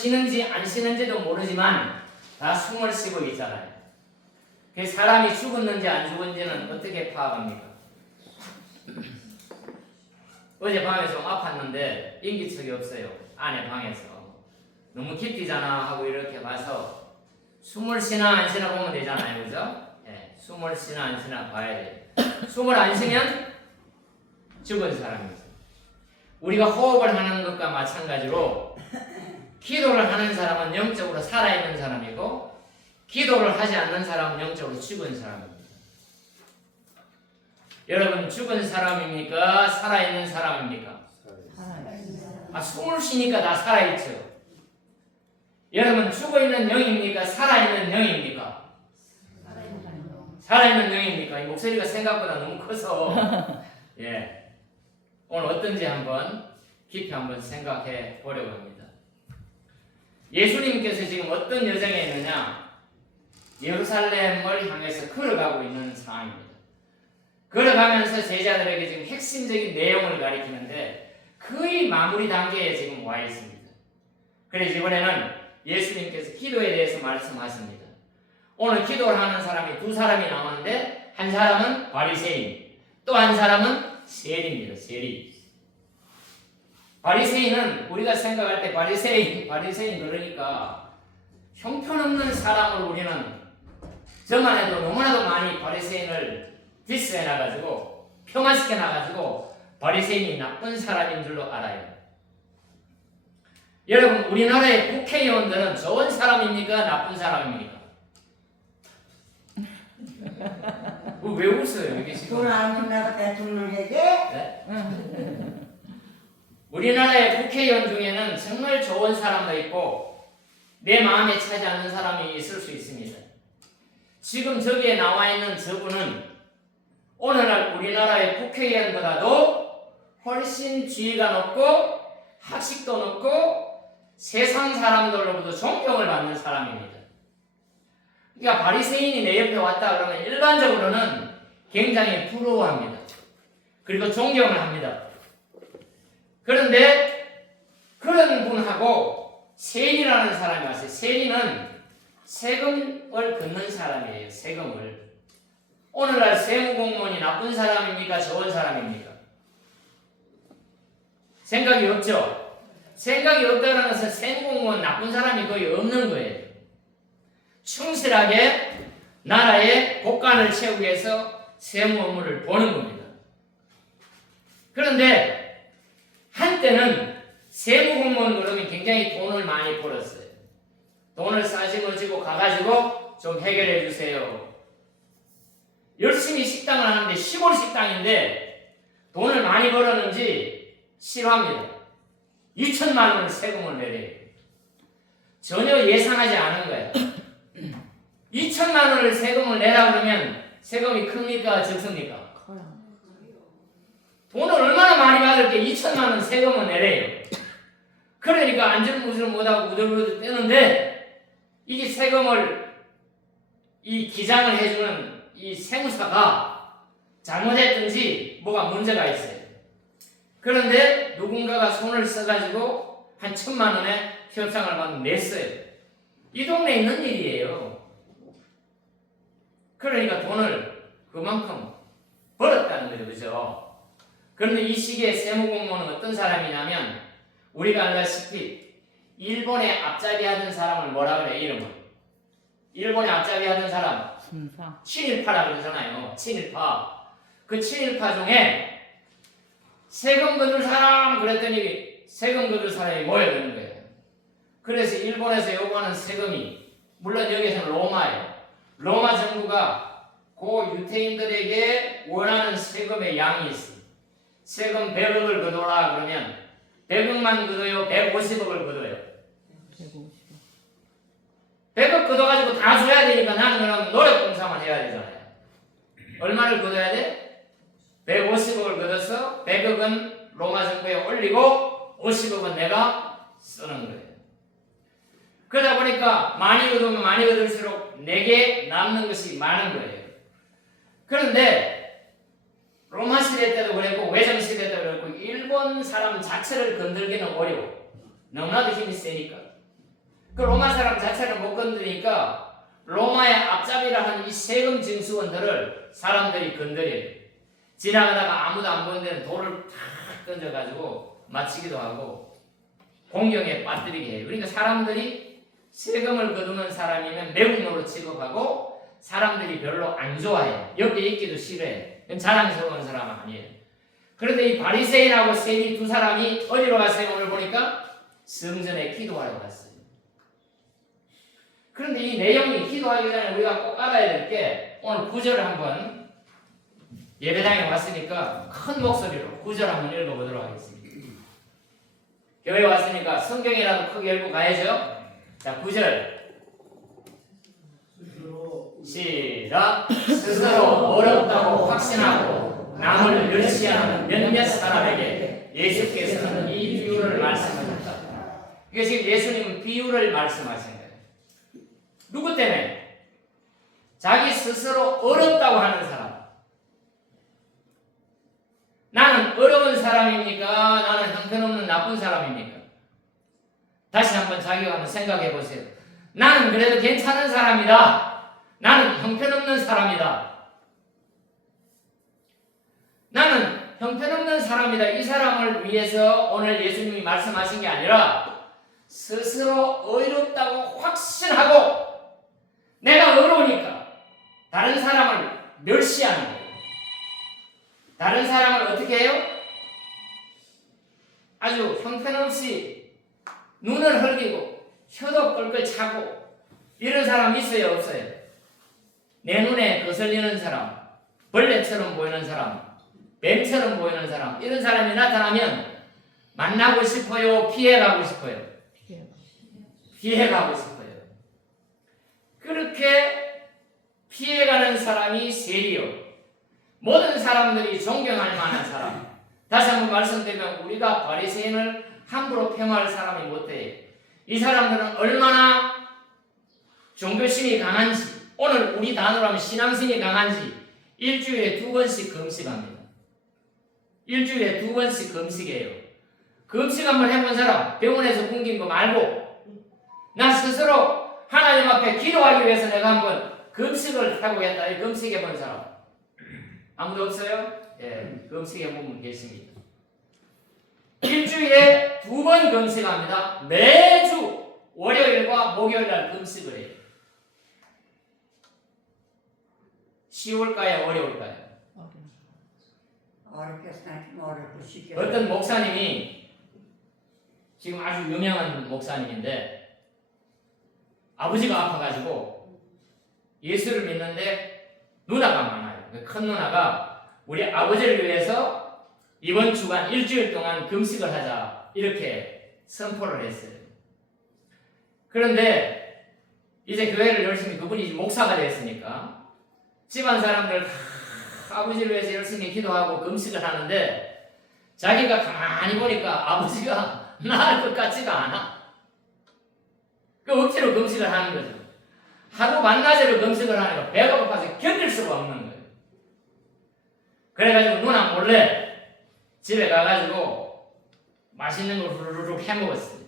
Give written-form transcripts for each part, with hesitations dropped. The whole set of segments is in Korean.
쉬는지 안 쉬는지도 모르지만 다 숨을 쉬고 있잖아요. 그 사람이 죽었는지 안 죽었는지는 어떻게 파악합니까? 어젯밤에 좀 아팠는데 인기척이 없어요. 안에 방에서. 너무 깊이잖아 하고 이렇게 봐서 숨을 쉬나 안 쉬나 보면 되잖아요. 그죠? 네, 숨을 쉬나 안 쉬나 봐야 돼요. 숨을 안 쉬면 죽은 사람이죠. 우리가 호흡을 하는 것과 마찬가지로 기도를 하는 사람은 영적으로 살아있는 사람이고 기도를 하지 않는 사람은 영적으로 죽은 사람입니다. 여러분 죽은 사람입니까? 살아있는 사람입니까? 숨을 쉬니까 다 살아있죠. 여러분 죽어있는 영입니까? 살아있는 영입니까? 살아있는 영입니까? 이 목소리가 생각보다 너무 커서 예, 오늘 어떤지 한번 깊이 한번 생각해 보려고 합니다. 예수님께서 지금 어떤 여정에 있느냐? 예루살렘을 향해서 걸어가고 있는 상황입니다. 걸어가면서 제자들에게 지금 핵심적인 내용을 가리키는데 거의 마무리 단계에 지금 와 있습니다. 그래서 이번에는 예수님께서 기도에 대해서 말씀하십니다. 오늘 기도를 하는 사람이 두 사람이 나오는데 한 사람은 바리새인, 또 한 사람은 세리입니다. 세리. 바리새인은 우리가 생각할 때 바리새인 그러니까 형편없는 사람을 우리는 저만 해도 너무나도 많이 바리새인을 디스해 놔가지고 폄하시켜 놔가지고 바리새인이 나쁜 사람인 줄로 알아요. 여러분 우리나라의 국회의원들은 좋은 사람입니까? 나쁜 사람입니까? 왜 웃어요? 이게 지금 돈 안 준다고 대통령에게? 네? 우리나라의 국회의원 중에는 정말 좋은 사람도 있고 내 마음에 차지 않는 사람이 있을 수 있습니다. 지금 저기에 나와 있는 저분은 오늘날 우리나라의 국회의원보다도 훨씬 지위가 높고 학식도 높고 세상 사람들로부터 존경을 받는 사람입니다. 그러니까 바리새인이 내 옆에 왔다 그러면 일반적으로는 굉장히 부러워합니다. 그리고 존경을 합니다. 그런데 그런 분하고 세리라는 사람이 왔어요. 세리는 세금을 걷는 사람이에요. 세금을. 오늘날 세무공무원이 나쁜 사람입니까? 좋은 사람입니까? 생각이 없죠? 생각이 없다는 것은 세무공무원 나쁜 사람이 거의 없는 거예요. 충실하게 나라의 곳간을 채우기 위해서 세무 업무를 보는 겁니다. 그런데 한때는 세무공무원 그러면 굉장히 돈을 많이 벌었어요. 돈을 싸지고 가가지고 좀 해결해 주세요. 열심히 식당을 하는데 시골 식당인데 돈을 많이 벌었는지 싫어합니다. 2천만 원을 세금을 내래요. 전혀 예상하지 않은 거예요. 2천만 원을 세금을 내라 그러면 세금이 큽니까? 적습니까? 돈을 얼마나 많이 받을 때 2천만 원 세금을 내래요. 그러니까 안절부절 못하고 우들우들 떼는데 이게 세금을 이 기장을 해주는 이 세무사가 잘못했든지 뭐가 문제가 있어요. 그런데 누군가가 손을 써가지고 한 1,000만 원의 협상을 막 냈어요. 이 동네에 있는 일이에요. 그러니까 돈을 그만큼 벌었다는 거죠. 그죠? 그런데 이 시기에 세무공무원은 어떤 사람이냐면 우리가 알다시피 일본에 앞잡이 하던 사람을 뭐라 그래? 이름을 일본에 앞잡이 하던 사람 친일파라 그러잖아요. 친일파. 그 친일파 중에 세금 거둘 사람 그랬더니 세금 거둘 사람이 모여드는 거예요. 그래서 일본에서 요구하는 세금이 물론 여기서는 로마예요. 로마 정부가 그 유태인들에게 원하는 세금의 양이 있습니다. 세금 100억을 거둬라 그러면 100억만 거둬요? 150억을 거둬요? 100억 거둬가지고 다 줘야 되니까 나는 그럼 노력봉사만 해야 되잖아요. 얼마를 거둬야 돼? 150억을 거둬서 100억은 로마 정부에 올리고 50억은 내가 쓰는 거예요. 그러다 보니까 많이 거두면 많이 거둘수록 내게 남는 것이 많은 거예요. 그런데 로마 시대 때도 그랬고 외정 시대 때도 그랬고 일본 사람 자체를 건들기는 어려워. 너무나도 힘이 세니까. 그 로마 사람 자체를 못 건드리니까 로마의 앞잡이라 하는 이 세금 징수원들을 사람들이 건드려요. 지나가다가 아무도 안 보는 데는 돌을 탁 던져가지고 맞히기도 하고 공경에 빠뜨리게 해요. 그러니까 사람들이 세금을 거두는 사람이면 매국노로 취급하고 사람들이 별로 안 좋아해요. 옆에 있기도 싫어해요. 그건 자랑스러운 사람은 아니에요. 그런데 이 바리새인하고 세리 두 사람이 어디로 갔어요? 오늘 보니까 성전에 기도하러 갔어요. 그런데 이 내용이 기도하기 전에 우리가 꼭 알아야 될 게 오늘 9절을 한번 예배당에 왔으니까 큰 목소리로 9절 한번 읽어보도록 하겠습니다. 교회 왔으니까 성경이라도 크게 읽고 가야죠. 자, 9절 시작. 스스로 어렵다고 확신하고 남을 멸시하는 몇몇 사람에게 예수께서는 이 비유를 말씀하셨다. 이게 지금 예수님은 비유를 말씀하신 거예요. 누구 때문에? 자기 스스로 어렵다고 하는 사람. 나는 어려운 사람입니까? 나는 형편없는 나쁜 사람입니까? 다시 한번 자기가 한번 생각해 보세요. 나는 그래도 괜찮은 사람이다. 나는 형편없는 사람이다. 나는 형편없는 사람이다. 이 사람을 위해서 오늘 예수님이 말씀하신 게 아니라 스스로 어렵다고 확신하고 내가 어려우니까 다른 사람을 멸시하는 거예요. 다른 사람을 어떻게 해요? 아주 형편없이 눈을 흘리고 혀도 껄껄 차고 이런 사람 있어요? 없어요? 내 눈에 거슬리는 사람, 벌레처럼 보이는 사람, 뱀처럼 보이는 사람, 이런 사람이 나타나면 만나고 싶어요? 피해가고 싶어요? 피해가고 싶어요. 그렇게 피해가는 사람이 세리요. 모든 사람들이 존경할 만한 사람. 다시 한번 말씀드리면 우리가 바리새인을 함부로 폄하할 사람이 못돼요. 이 사람들은 얼마나 종교심이 강한지, 오늘 우리 단어로 하면 신앙심이 강한지 일주일에 2번씩 금식합니다. 일주일에 2번씩 금식해요. 금식 한번 해본 사람, 병원에서 굶긴 거 말고 나 스스로 하나님 앞에 기도하기 위해서 내가 한번 금식을 하고 했다. 금식해 본 사람 아무도 없어요? 예, 금식해 본 분 계십니다. 일주일에 2번 금식합니다. 매주 월요일과 목요일날 금식을 해요. 쉬울까요? 어려울까요? 어렵겠으나 좀 어렵고 쉽게. 어떤 목사님이 지금 아주 유명한 목사님인데 아버지가 아파가지고 예수를 믿는데 누나가 많아요. 큰 누나가 우리 아버지를 위해서 이번 주간 일주일 동안 금식을 하자 이렇게 선포를 했어요. 그런데 이제 교회를 열심히 그분이 목사가 됐으니까 집안 사람들 다 아버지를 위해서 열심히 기도하고 금식을 하는데 자기가 가만히 보니까 아버지가 나을 것 같지가 않아. 그 억지로 금식을 하는 거죠. 하루 반나절을 금식을 하니까 배가 고파서 견딜 수가 없는 거예요. 그래가지고 누나 몰래 집에 가가지고 맛있는 걸 후루룩 해먹었어요.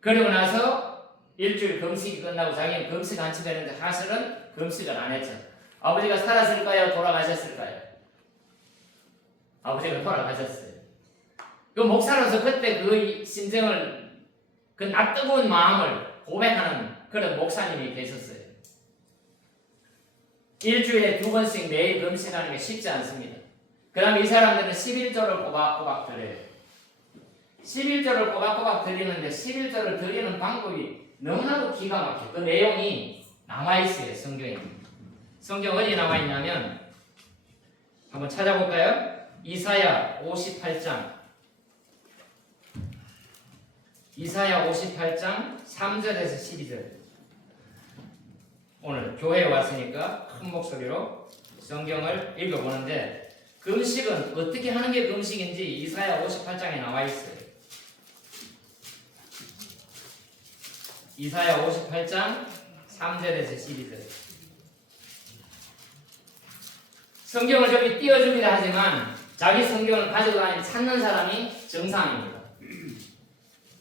그리고 나서 일주일 금식이 끝나고 자기는 금식 한치 되는데 사실은 금식을 안 했죠. 아버지가 살았을까요? 돌아가셨을까요? 아버지가 돌아가셨어요. 그 목사로서 그때 그 심정을, 그 낯뜨거운 마음을 고백하는 그런 목사님이 계셨어요. 일주일에 2번씩 매일 금식하는 게 쉽지 않습니다. 그 다음에 이 사람들은 11조를 꼬박꼬박 드려요. 11조를 꼬박꼬박 드리는데 11조를 드리는 방법이 너무나도 기가 막혀요. 그 내용이 남아있어요. 성경에. 성경 어디 나와있냐면 한번 찾아볼까요? 이사야 58장 3절에서 12절. 오늘 교회에 왔으니까 큰 목소리로 성경을 읽어보는데 금식은 어떻게 하는 게 금식인지 이사야 58장에 나와 있어요. 이사야 58장 3절에서 12절. 성경을 저기 띄워주기도 하지만 자기 성경을 가지고 다니는 찾는 사람이 정상입니다.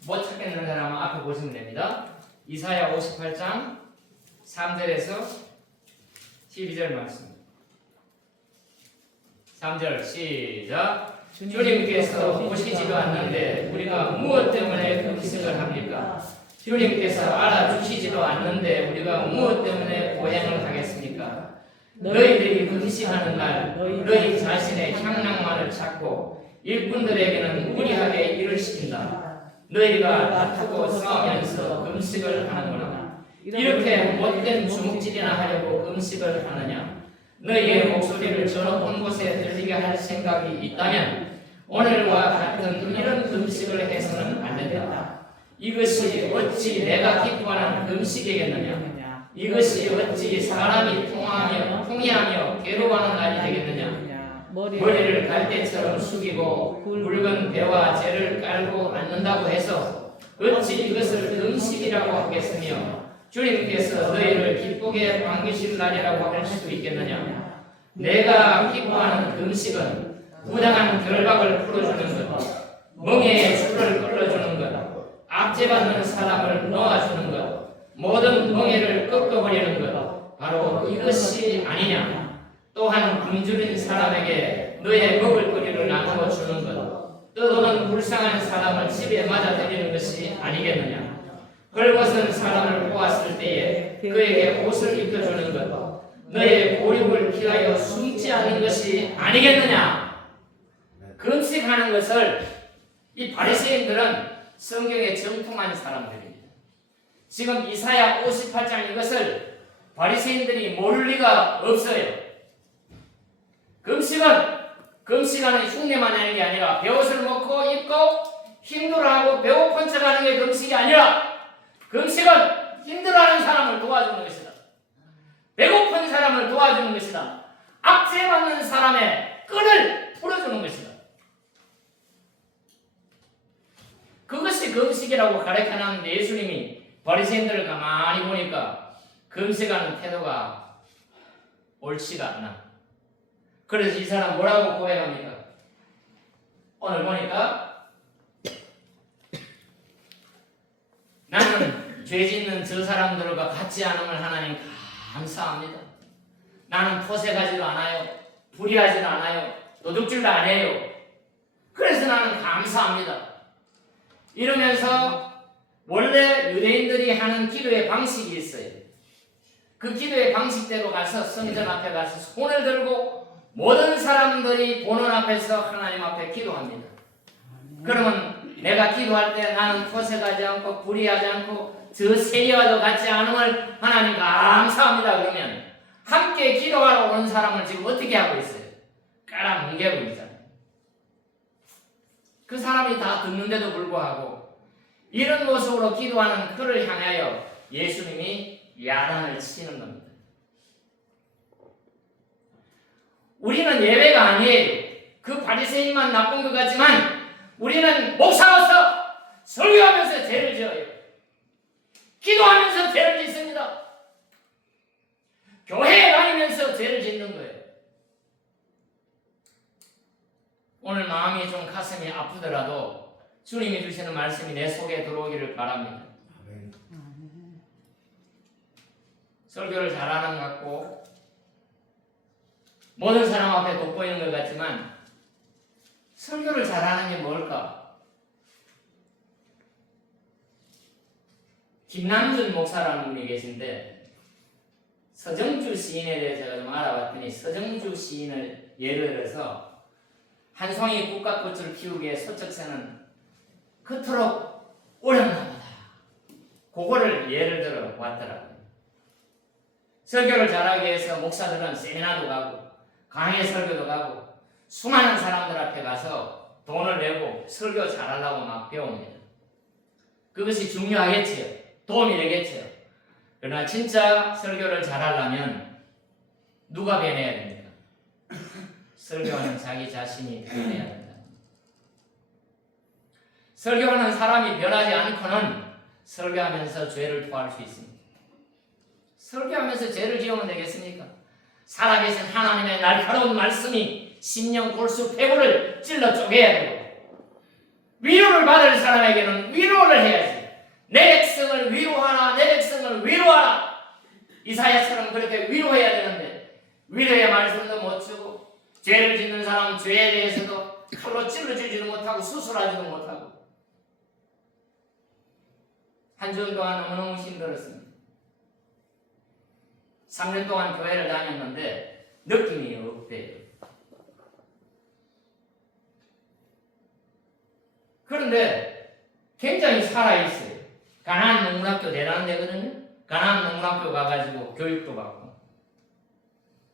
못 찾겠는 사람은 앞에 보시면 됩니다. 이사야 58장 3절에서 12절 말씀. 3절 시작. 주님께서 오시지도 않는데 우리가 무엇 때문에 금식을 합니까? 주님께서 알아주시지도 않는데 우리가 무엇 때문에 고행을 하겠습니까? 너희들이 금식하는 날 너희 자신의 향락만을 찾고 일꾼들에게는 무리하게 일을 시킨다. 너희가 다투고 싸우면서 금식을 하는구나. 이렇게 못된 주먹질이나 하려고 금식을 하느냐? 너희의 목소리를 저 높은 곳에 들리게 할 생각이 있다면 오늘과 같은 이런 금식을 해서는 안 된다. 이것이 어찌 내가 기뻐하는 금식이겠느냐? 이것이 어찌 사람이 통회하며 괴로워하는 날이 되겠느냐? 머리를 갈대처럼 숙이고 굵은 배와 재를 깔고 앉는다고 해서 어찌 이것을 금식이라고 하겠으며 주님께서 너희를 기쁘게 반기실 날이라고 할 수 있겠느냐? 내가 기뻐하는 금식은 부당한 결박을 풀어주는 것, 멍에의 줄을 끌어주는 것, 압제받는 사람을 놓아주는 것, 모든 멍에를 꺾어버리는 것, 바로 이것이 아니냐? 또한 굶주린 사람에게 너의 먹을거리를 나누어 주는 것, 떠도는 불쌍한 사람을 집에 맞아들이는 것이 아니겠느냐? 헐벗은 사람을 보았을 때에 그에게 옷을 입혀주는 것, 너의 보육을 피하여 숨지 않는 것이 아니겠느냐? 금식하는 것을 이 바리새인들은 성경에 정통한 사람들입니다. 지금 이사야 58장 이것을 바리새인들이 모를 리가 없어요. 금식하는 흉내만 내는 게 아니라 배옷을 먹고 입고 힘들어하고 배고픈 척하는 게 금식이 아니라 금식은 힘들어하는 사람을 도와주는 것이다. 배고픈 사람을 도와주는 것이다. 압제받는 사람의 끈을 풀어주는 것이다. 그것이 금식이라고 가르쳐놨는데 예수님이 바리새인들을 가만히 보니까 금식하는 태도가 옳지가 않아. 그래서 이 사람 뭐라고 고백합니까? 오늘 보니까 나는 죄 짓는 저 사람들과 같지 않음을 하나님 감사합니다. 나는 포색하지도 않아요. 불의하지도 않아요. 도둑질도 안 해요. 그래서 나는 감사합니다. 이러면서 원래 유대인들이 하는 기도의 방식이 있어요. 그 기도의 방식대로 가서 성전 앞에 가서 손을 들고 모든 사람들이 보는 앞에서 하나님 앞에 기도합니다. 그러면 내가 기도할 때 나는 포색하지 않고 불의하지 않고 저 세리와도 같지 않음을 하나님 감사합니다. 그러면 함께 기도하러 온 사람을 지금 어떻게 하고 있어요? 깔아뭉개고 있잖아요. 그 사람이 다 듣는데도 불구하고 이런 모습으로 기도하는 그를 향하여 예수님이 야단을 치는 겁니다. 우리는 예외가 아니에요. 그 바리새인만 나쁜 것 같지만 우리는 목사로서 설교하면서 죄를 지어요. 기도하면서 죄를 짓습니다. 교회에 다니면서 죄를 짓는 거예요. 오늘 마음이 좀 가슴이 아프더라도 주님이 주시는 말씀이 내 속에 들어오기를 바랍니다. 설교를 잘하는 것 같고 모든 사람 앞에 돋보이는 것 같지만 설교를 잘하는 게 뭘까? 김남준 목사라는 분이 계신데 서정주 시인에 대해서 제가 좀 알아봤더니 서정주 시인을 예를 들어서 한 송이 국화꽃을 피우기에 소쩍새는 그토록 어렵나 보다. 그거를 예를 들어 왔더라고요. 설교를 잘하기 위해서 목사들은 세미나도 가고 강의 설교도 가고 수많은 사람들 앞에 가서 돈을 내고 설교 잘하려고 막 배웁니다. 그것이 중요하겠지요. 도움이 되겠지요. 그러나 진짜 설교를 잘하려면 누가 변해야 됩니까? 설교하는 자기 자신이 변해야 된다. 설교하는 사람이 변하지 않고는 설교하면서 죄를 토할 수 있습니다. 설교하면서 죄를 지으면 되겠습니까? 살아계신 하나님의 날카로운 말씀이 심령 골수 폐부를 찔러 쪼개야 되고 위로를 받을 사람에게는 위로를 해야지. 내 백성을 위로하라, 내 이사야처럼 그렇게 위로해야 되는데 위로의 말씀도 못 주고 죄를 짓는 사람 죄에 대해서도 칼로 찔러주지도 못하고 수술하지도 못하고 한 주 동안 너무너무 힘들었습니다. 3년 동안 교회를 다녔는데 느낌이 없대요. 그런데 굉장히 살아있어요. 가나안 농문학교 대단한 데거든요. 가나안 농문학교 가가지고 교육도 받고.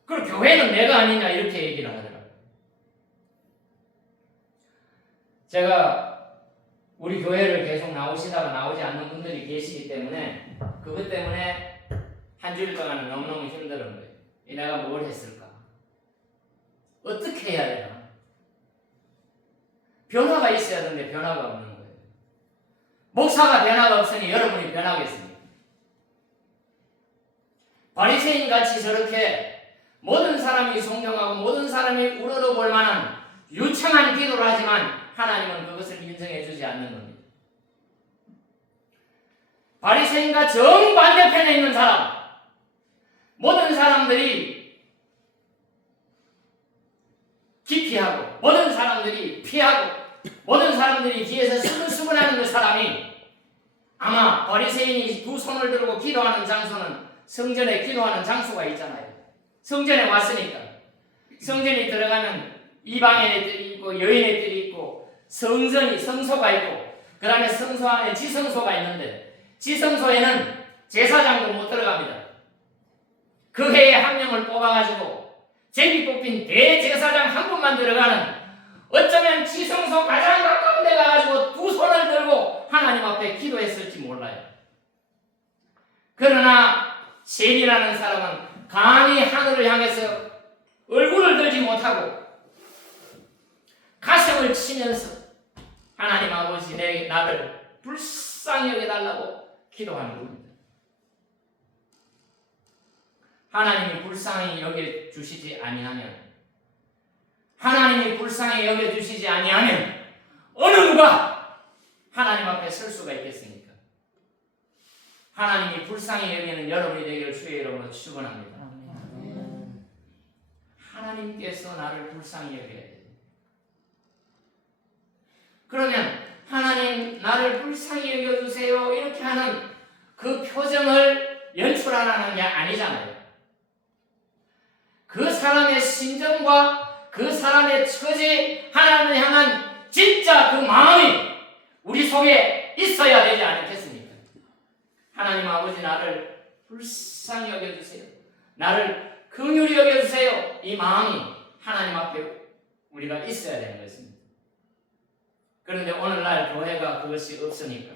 그리고 교회는 내가 아니냐 이렇게 얘기를 하더라고요. 제가 우리 교회를 계속 나오시다가 나오지 않는 분들이 계시기 때문에 그것 때문에 한 주일 동안은 너무너무 힘들은 거예요. 내가 뭘 했을까? 어떻게 해야 되나? 변화가 있어야 되는데 변화가 없는 거예요. 목사가 변화가 없으니 여러분이 변하겠습니까? 바리새인 같이 저렇게 모든 사람이 존경하고 모든 사람이 우러러볼 만한 유창한 기도를 하지만 하나님은 그것을 인정해 주지 않는 겁니다. 바리새인과 정반대편에 있는 사람, 모든 사람들이 기피하고 모든 사람들이 피하고 모든 사람들이 뒤에서 수근수근하는 그 사람이 아마 바리새인이 두 손을 들고 기도하는 장소는 성전에 기도하는 장소가 있잖아요. 성전에 왔으니까 성전이 들어가면 이방인애들이 있고 여인애들이 있고 성소가 있고 그 다음에 성소 안에 지성소가 있는데 지성소에는 제사장도 못 들어갑니다. 그 해에 한 명을 뽑아가지고 제비 뽑힌 대제사장 한 분만 들어가는 어쩌면 지성소 가장 가까운 데 가가지고 두 손을 들고 하나님 앞에 기도했을지 몰라요. 그러나 셀이라는 사람은 감히 하늘을 향해서 얼굴을 들지 못하고 가슴을 치면서 하나님 아버지 나를 불쌍히 여겨달라고 기도하는 겁니다. 하나님이 불쌍히 여겨주시지 아니하면 어느 누가 하나님 앞에 설 수가 있겠습니까? 하나님이 불쌍히 여기는 여러분이 되기를 주의 이름으로 축원합니다. 하나님께서 나를 불쌍히 여겨야 돼요. 그러면 하나님 나를 불쌍히 여겨주세요 이렇게 하는 그 표정을 연출하라는 게 아니잖아요. 그 사람의 심정과 그 사람의 처지 하나님을 향한 진짜 그 마음이 우리 속에 있어야 되지 않겠습니까? 하나님 아버지 나를 불쌍히 여겨주세요. 나를 긍휼히 여겨주세요. 이 마음이 하나님 앞에 우리가 있어야 되는 것입니다. 그런데 오늘날 교회가 그것이 없으니까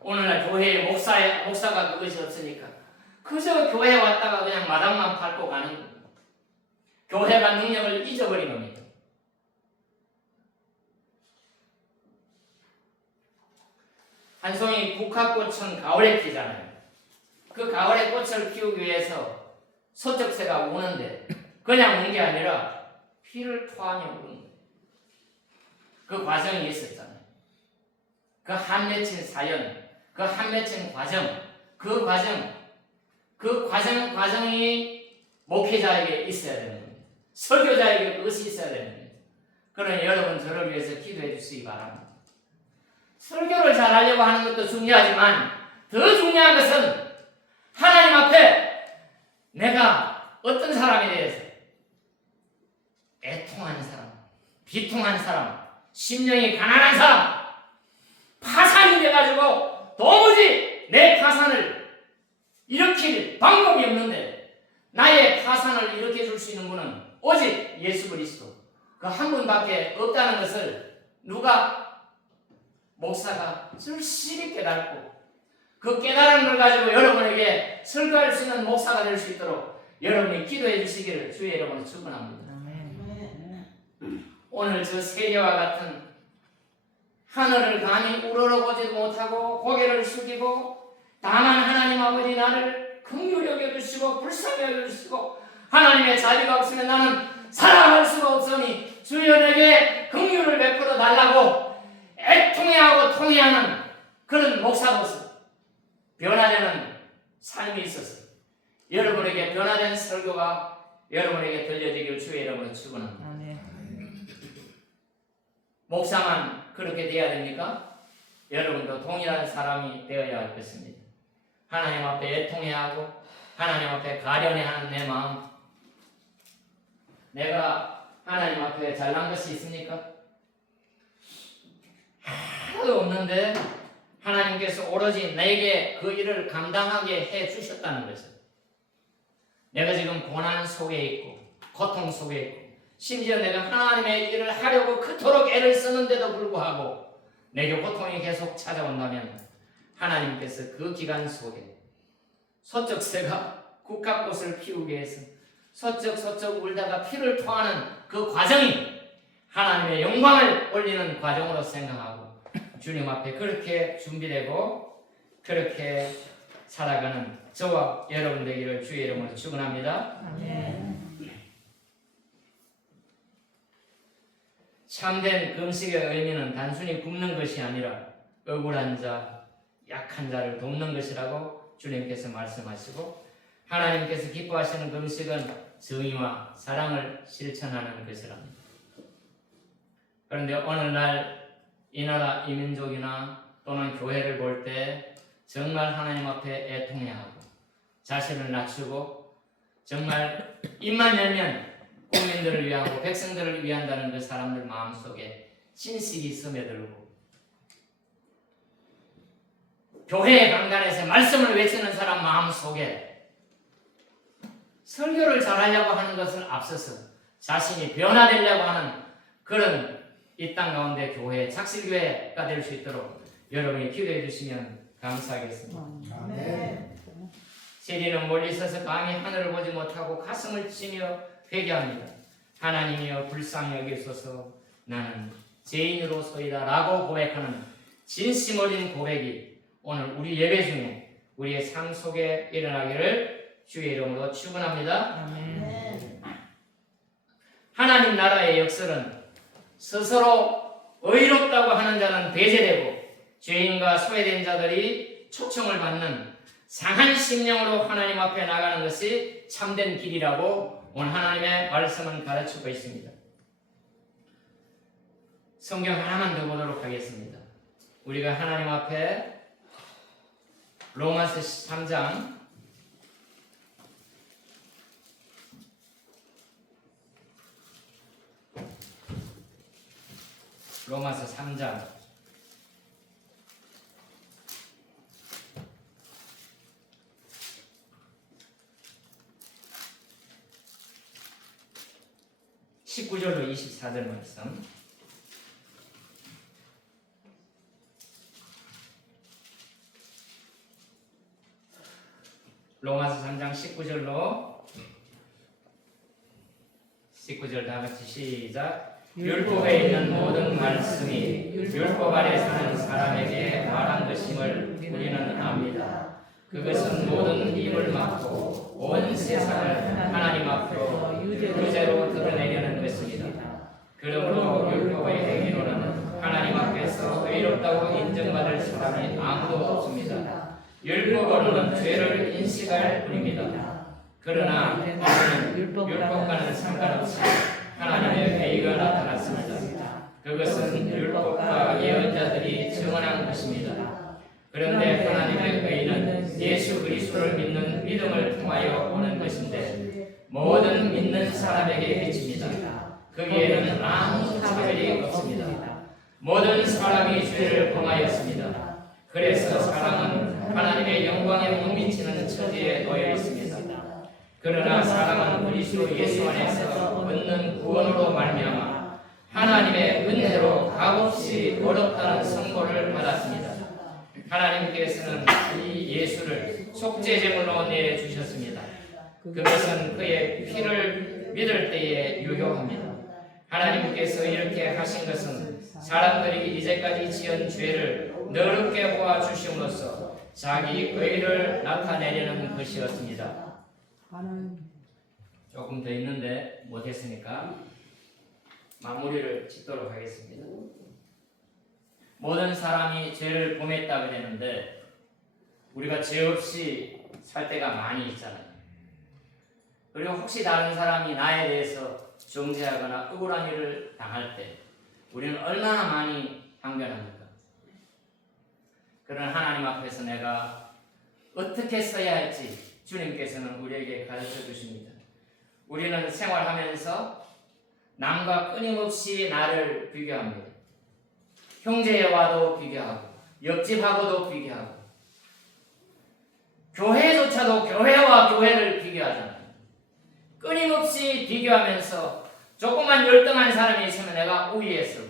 오늘날 교회의 목사가 그것이 없으니까 그저 교회에 왔다가 그냥 마당만 밟고 가는 겁니다. 교회가 능력을 잊어버린 겁니다. 한 송이 국화꽃은 가을에 피잖아요. 그 가을의 꽃을 피우기 위해서 소쩍새가 우는데 그냥 운 게 아니라 피를 토하며 우는 거예요. 그 과정이 있었잖아요. 그 한 맺힌 사연, 그 한 맺힌 과정, 그 과정이 목회자에게 있어야 되는 겁니다. 설교자에게 그것이 있어야 되는 겁니다. 그러니 여러분 저를 위해서 기도해 주시기 바랍니다. 설교를 잘하려고 하는 것도 중요하지만 더 중요한 것은 하나님 앞에 내가 어떤 사람에 대해서 애통하는 사람, 비통한 사람, 심령이 가난한 사람, 파산이 돼가지고 도무지 내 파산을 일으킬 방법이 없는데 나의 파산을 일으켜 줄 수 있는 분은 오직 예수 그리스도 그 한 분밖에 없다는 것을 목사가 절실히 깨닫고 그 깨달은 걸 가지고 여러분에게 설교할 수 있는 목사가 될 수 있도록 여러분이 기도해 주시기를 주의 이름으로 축원합니다. 오늘 저 세례와 같은 하늘을 감히 우러러보지도 못하고 고개를 숙이고 다만 하나님 아버지 나를 긍휼히 여겨주시고 불쌍히 여겨주시고 하나님의 자비가 없으면 나는 살아갈 수가 없으니 주여 내게 긍휼을 베풀어 달라고 애통해하고 통해하는 그런 목사로서 변화되는 삶이 있었어요. 여러분에게 변화된 설교가 여러분에게 들려지길 주의 이름으로 축원합니다. 아멘. 목사만 그렇게 돼야 됩니까? 여러분도 동일한 사람이 되어야 할 것입니다. 하나님 앞에 애통해야 하고 하나님 앞에 가련해야 하는 내 마음. 내가 하나님 앞에 잘난 것이 있습니까? 하나도 없는데 하나님께서 오로지 내게 그 일을 감당하게 해 주셨다는 것을. 내가 지금 고난 속에 있고 고통 속에 있고 심지어 내가 하나님의 일을 하려고 그토록 애를 쓰는데도 불구하고 내게 고통이 계속 찾아온다면 하나님께서 그 기간 속에 소쩍 새가 국화꽃을 피우기 위해서 소쩍 울다가 피를 토하는 그 과정이 하나님의 영광을 올리는 과정으로 생각하고 주님 앞에 그렇게 준비되고 그렇게 살아가는 저와 여러분 되기를 주의 이름으로 축원합니다. 아멘. 참된 금식의 의미는 단순히 굶는 것이 아니라 억울한 자, 약한 자를 돕는 것이라고 주님께서 말씀하시고 하나님께서 기뻐하시는 금식은 정의와 사랑을 실천하는 것이랍니다. 그런데 오늘날 이 나라 이 민족이나 또는 교회를 볼 때 정말 하나님 앞에 애통해야 하고 자신을 낮추고 정말 입만 열면 국민들을 위하고 백성들을 위한다는 그 사람들 마음속에 진실이 스며들고 교회의 강단에서 말씀을 외치는 사람 마음속에 설교를 잘하려고 하는 것을 앞서서 자신이 변화되려고 하는 그런 이 땅 가운데 교회, 착실교회가 될 수 있도록 여러분이 기도해 주시면 감사하겠습니다. 아멘. 세리는 멀리 서서 감히 하늘을 보지 못하고 가슴을 치며 회개합니다. 하나님이여 불쌍히 여기소서 나는 죄인으로소이다 라고 고백하는 진심 어린 고백이 오늘 우리 예배 중에 우리의 삶 속에 일어나기를 주의 이름으로 축원합니다. 아멘. 하나님 나라의 역설은 스스로 의롭다고 하는 자는 배제되고 죄인과 소외된 자들이 초청을 받는 상한 심령으로 하나님 앞에 나가는 것이 참된 길이라고 오늘 하나님의 말씀은 가르치고 있습니다. 성경 하나만 더 보도록 하겠습니다. 우리가 하나님 앞에 로마서 3장 로마서 3장 19절로 24절 말씀. 로마서 3장 19절 다 같이 시작. 율법에 있는 모든 말씀이 율법 아래 사는 사람에게 말한 것임을 우리는 압니다. 그것은 모든 입을 막고 온 세상을 하나님 앞으로 유죄로 드러내려는 것입니다. 그러므로 율법의 행위로는 하나님 앞에서 의롭다고 인정받을 사람이 아무도 없습니다. 율법으로는 죄를 인식할 뿐입니다. 그러나 이제는 율법과는 상관없이 하나님의 의가 나타났습니다. 그것은 율법과 예언자들이 증언한 것입니다. 그런데 하나님의 의는 예수 그리스도를 믿는 믿음을 통하여 오는 것인데 모든 믿는 사람에게 미칩니다. 거기에는 아무 차별이 없습니다. 모든 사람이 죄를 범하였습니다. 그래서 사람은 하나님의 영광에 못 미치는 처지에 놓여 있습니다. 그러나 사람은 그리스도 예수 안에서 얻는 구원으로 말미암아 하나님의 은혜로 값없이 어렵다는 선고를 받았습니다. 하나님께서는 이 예수를 속죄제물로 내주셨습니다. 그것은 그의 피를 믿을 때에 유효합니다. 하나님께서 이렇게 하신 것은 사람들이 이제까지 지은 죄를 너롭게 보아 주심으로써 자기 의를 나타내려는 것이었습니다. 조금 더 있는데 못했으니까 마무리를 짓도록 하겠습니다. 모든 사람이 죄를 범했다 그랬는데 우리가 죄 없이 살 때가 많이 있잖아요. 그리고 혹시 다른 사람이 나에 대해서 정죄하거나 억울한 일을 당할 때 우리는 얼마나 많이 항변합니까? 그런 하나님 앞에서 내가 어떻게 서야 할지 주님께서는 우리에게 가르쳐 주십니다. 우리는 생활하면서 남과 끊임없이 나를 비교합니다. 형제와도 비교하고 옆집하고도 비교하고 교회조차도 교회와 교회를 비교하잖아요. 끊임없이 비교하면서 조금만 열등한 사람이 있으면 내가 우위에서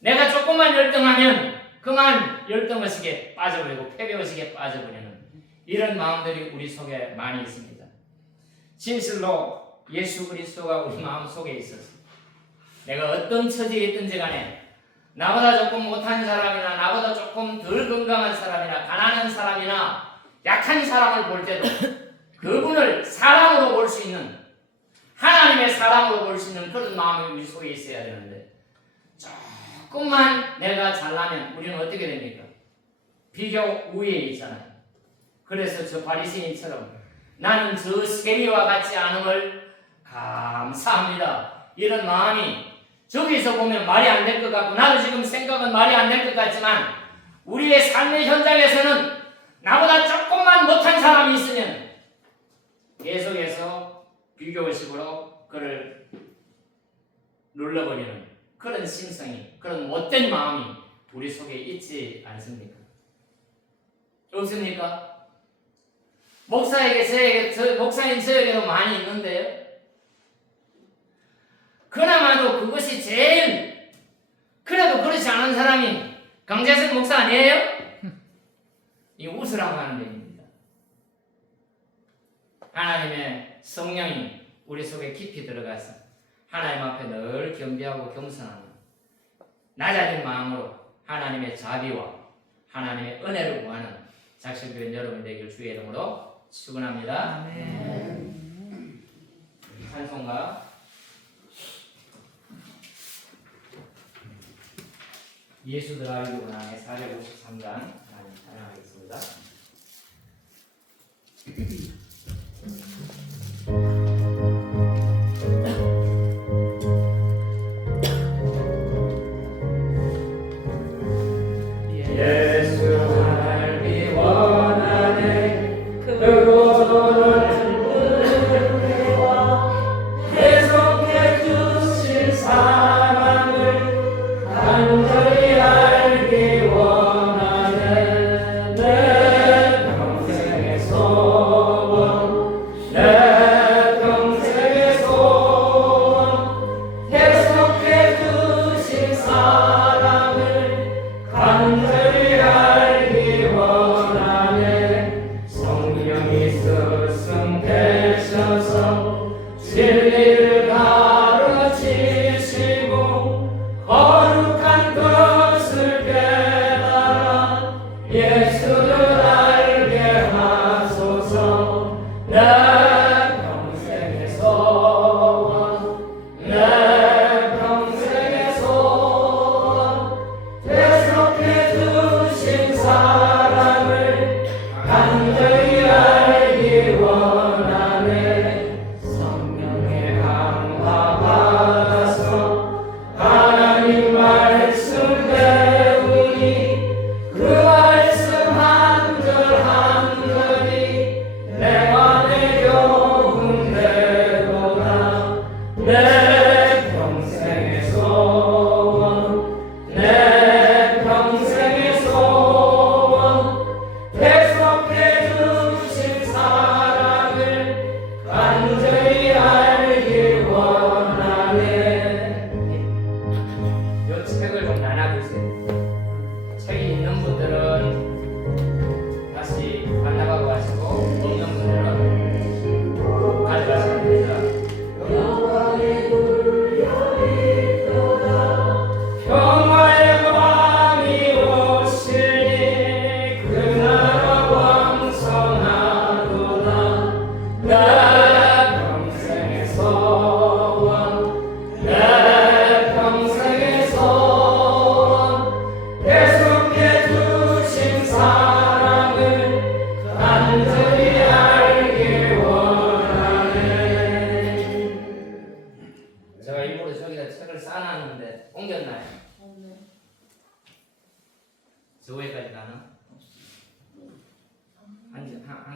내가 조금만 열등하면 그만 열등의식에 빠져버리고 패배의식에 빠져버리는 이런 마음들이 우리 속에 많이 있습니다. 진실로 예수 그리스도가 우리 마음 속에 있어서 내가 어떤 처지에 있든지 간에 나보다 조금 못한 사람이나 나보다 조금 덜 건강한 사람이나 가난한 사람이나 약한 사람을 볼 때도 그분을 사람으로 볼 수 있는 하나님의 사람으로 볼 수 있는 그런 마음이 우리 속에 있어야 되는데 조금만 내가 잘나면 우리는 어떻게 됩니까? 비교 우위에 있잖아요. 그래서 저 바리새인처럼 나는 저 세리와 같지 않음을 감사합니다. 이런 마음이 저기서 보면 말이 안 될 것 같고 나도 지금 생각은 말이 안 될 것 같지만 우리의 삶의 현장에서는 나보다 조금만 못한 사람이 있으면 계속해서 비교의식으로 그를 눌러버리는 그런 심성이 그런 못된 마음이 우리 속에 있지 않습니까? 없습니까? 목사인 저에게도 많이 있는데요. 그나마도 그것이 제일 그래도 그렇지 않은 사람이 강재석 목사 아니에요? 이 웃으라고 하는 얘기입니다. 하나님의 성령이 우리 속에 깊이 들어가서 하나님 앞에 늘 겸비하고 겸손하는 낮아진 마음으로 하나님의 자비와 하나님의 은혜를 구하는 작실교회 여러분 되길 주의 이름으로 축원합니다. 아멘. 찬송가 예수들 알기 원하의 453장 하나님 찬양하겠습니다. 평생의 소원 계속해 주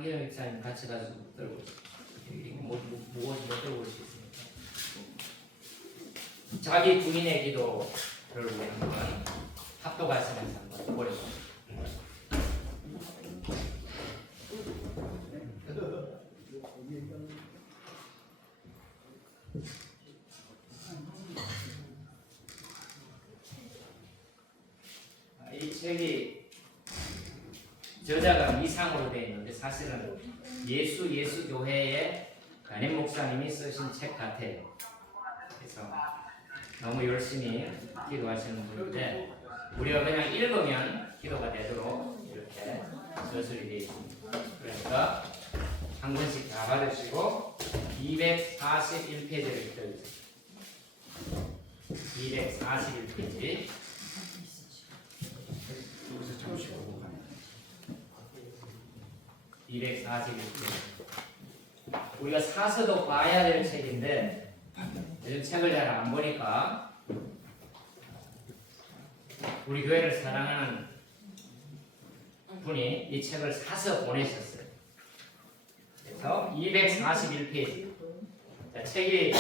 황기영 목사님 같이 가지고 들고 무엇이 못 들고 올 수 있습니까? 자기 부인의 기도를 우리 한번 합독하시면서 한번 해보겠습니다. 이 책이 저자가 미상으로 되어 있는데 사실은 예수 교회의 간임 목사님이 쓰신 책 같아요. 그래서 너무 열심히 기도하시는 분인데 우리가 그냥 읽으면 기도가 되도록 이렇게 서술이 되어 있습니다. 그러니까 한 권씩 다 받으시고 241페이지를 펴주세요. 241페이지. 여기서 잠시 보고 가면 241페이지. 우리가 사서도 봐야 될 책인데 요즘 책을 잘 안 보니까 우리 교회를 사랑하는 분이 이 책을 사서 보내셨어요. 그래서 241페이지. 자, 책이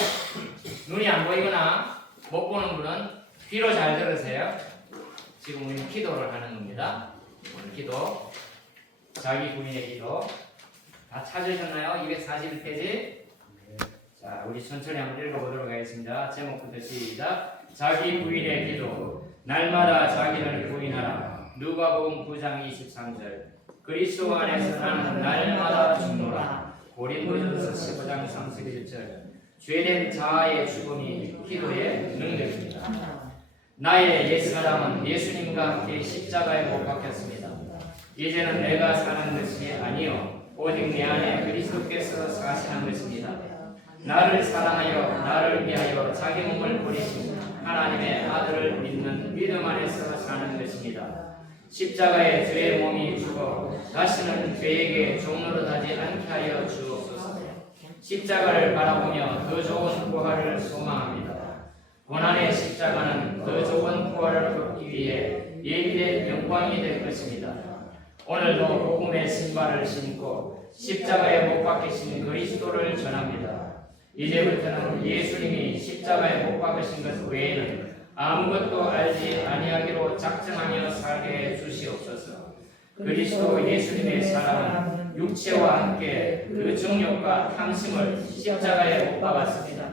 눈이 안 보이거나 못 보는 분은 귀로 잘 들으세요. 지금 우리는 기도를 하는 겁니다. 오늘 기도, 자기 부인의 기도 다 찾으셨나요? 241페이지. 자, 우리 천천히 한번 읽어보도록 하겠습니다. 제목부터 시작. 자기 부인의 기도. 날마다 자기를 부인하라. 누가복음 9장 23절. 그리스도 안에서 나는 날마다 죽노라. 고린도전서 15장 31절. 죄된 자아의 죽음이 기도의 능력입니다. 나의 옛사람은 예수님과 함께 십자가에 못 박혔습니다. 이제는 내가 사는 것이 아니요 오직 내 안에 그리스도께서 사시는 것입니다. 나를 사랑하여 나를 위하여 자기 몸을 버리신 하나님의 아들을 믿는 믿음 안에서 사는 것입니다. 십자가에 죄의 몸이 죽어 다시는 죄에게 종노릇하지 않게 하여 주옵소서. 십자가를 바라보며 더 좋은 부활을 소망합니다. 고난의 십자가는 더 좋은 부활을 얻기 위해 예비된 영광이 될 것입니다. 오늘도 복음의 신발을 신고 십자가에 못 박히신 그리스도를 전합니다. 이제부터는 예수님이 십자가에 못 박으신 것 외에는 아무것도 알지 아니하기로 작정하며 살게 해 주시옵소서. 그리스도 예수님의 사랑은 육체와 함께 그 정욕과 탐심을 십자가에 못 박았습니다.